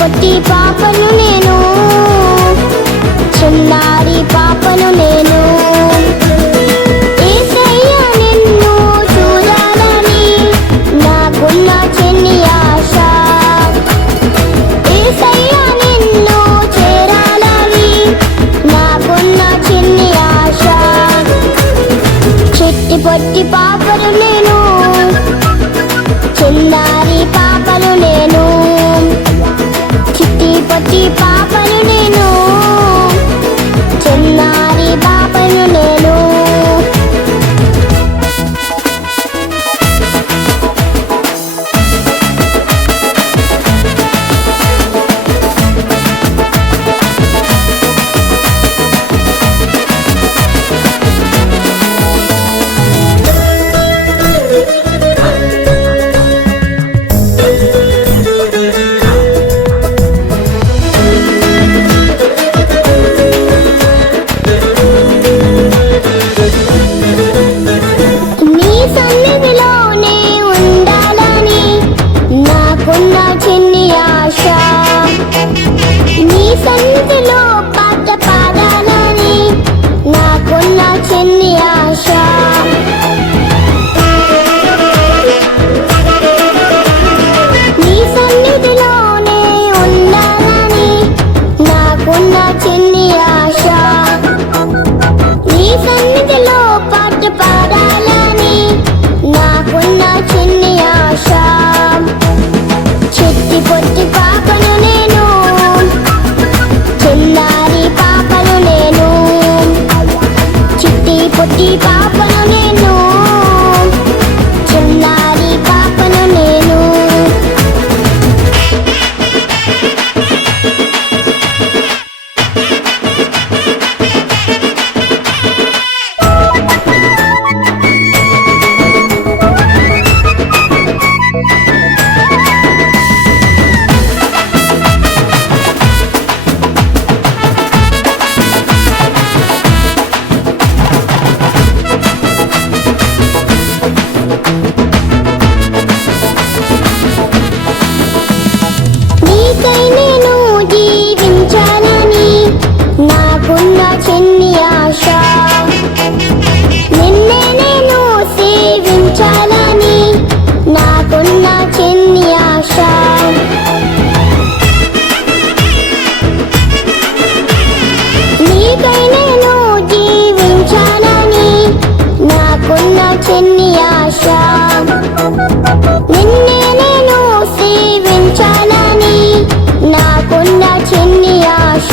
పొట్టి పాపను నేను, చిన్నారి పాపను నేను. యేసయ్యా నిన్ను చూడాలని నాకున్న చిన్ని ఆశ. యేసయ్యా నిన్ను చేరాలని నాకున్న చిన్ని ఆశ. చిట్టి పొట్టి పాపను నేను, చిన్నారి పాపను నేను. చిట్టి పొట్టి పాపను నేను, చిన్నారి పాపను నేను. నీ సన్నిధిలోనే ఉండాలని నాకున్న చిన్ని ఆశ. నీ సన్నిధిలో పాట పాడాలని నాకున్న చిన్ని ఆశ. నీ సన్నిధిలోనే ఉండాలని నాకున్న చిన్ని ఆశ. నీ సన్నిధిలో పాట పాడాలని నాకున్న చిన్ని ఆశ. చిట్టి పొట్టి పాపను నేను, చిన్నారి పాపను నేను. చిట్టి పొట్టి పాపను నేను, చిన్నారి పాపను నేను. నీకై నేను జీవించాలని నాకున్న చిన్ని ఆశ. నిన్నే నేను సేవించాలని నాకున్న చిన్ని ఆశ. నీకై నేను జీవించాలని నాకున్న చిన్ని ఆశ. నిన్నే నేను సేవించాలని నాకున్న చిన్ని ఆశ.